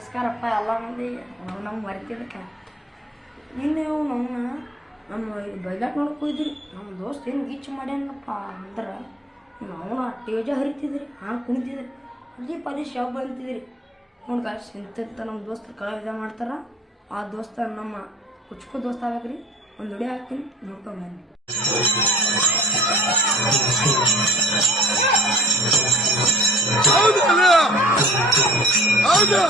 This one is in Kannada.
ನಮಸ್ಕಾರಪ್ಪ ಎಲ್ಲ ಮಂದಿ ನಮ್ಮ ಮರ್ತಿದ್ದಕ್ಕೆ ನಿನ್ನೆ ನಮ್ಮ ಬೈಲಾಟ್ ನೋಡಕ್ಕೆ ಹೋಗಿದ್ರಿ ನಮ್ಮ ದೋಸ್ತ್ ಏನು ಗೀಚ್ ಮಾಡ್ಯಾನಪ್ಪ ಅಂದ್ರೆ ಅವನ ಟೇಜ ಹರಿತಿದ್ರಿ ಹಾಂಗೆ ಕುಣಿತಿದ್ರಿ ಅಲ್ಲಿ ಪಾಲಿಶ್ ಯಾವ ಬಂತಿದ್ರಿ ಅವ್ನು ಕಾಶ್ ಇಂಥ ನಮ್ಮ ದೋಸ್ತರು ಕಲಾವಿದ ಮಾಡ್ತಾರ ಆ ದೋಸ್ತ ನಮ್ಮ ಕುಚ್ಕೋ ದೋಸ್ತ ಆಗ್ಬೇಕ್ರಿ ಒಂದು ವಿಡಿಯೋ ಹಾಕ್ತೀನಿ ನೋಡ್ಕೊಂಡು ಬನ್ನಿ. ಹೌದಾ